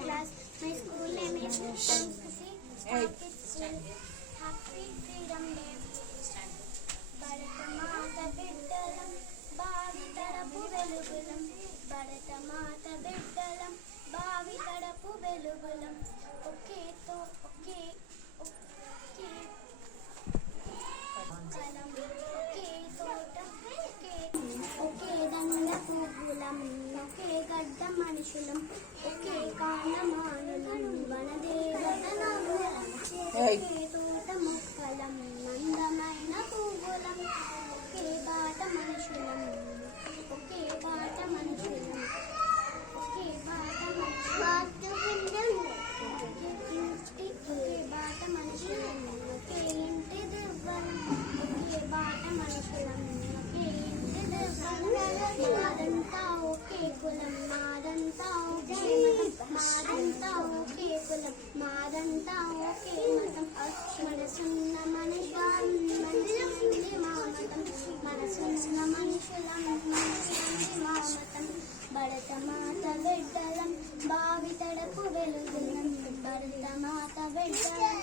class. My school name is Sanskrit. Happy Freedom Day. Bharatmata బిడ్డలం భావి తరపు వెలుగులం. భరతమాత బిడ్డలం భావి తరపు వెలుగులం. ఒకే కలం, ఒకే తోట, ఒకే దండ పువ్వులం. ఒకే గడ్డ మనుషులం, ఒకే కాలమానులం. వనదేవతలం, ఒకే తోట మొక్కలం. అందమైన పువ్వులం, ఒకే బాట మనుషులం. ఒకే బాట మనుషులం, ఒకే బాట మనుషులం. ఒకే బాట మనుషులం, ఒకే ఇంటి దుర్బలం. ఒకే బాట మనుషులం, ఒకే ఇంటి దుర్బలం. మాదంతా ఒకే కులం, మాదంతా ఒకే మతం. మాదంతా ఒకే కులం, మాదంతా ఒకే మతం. మనసున్న మనుషులం మంచిది మా మతం. మనసున్న మనుషులం మంచిది మా మతం. భరతమాత బిడ్డలం భావి తడపు వెలుగులం. భరతమాత బిడ్డలం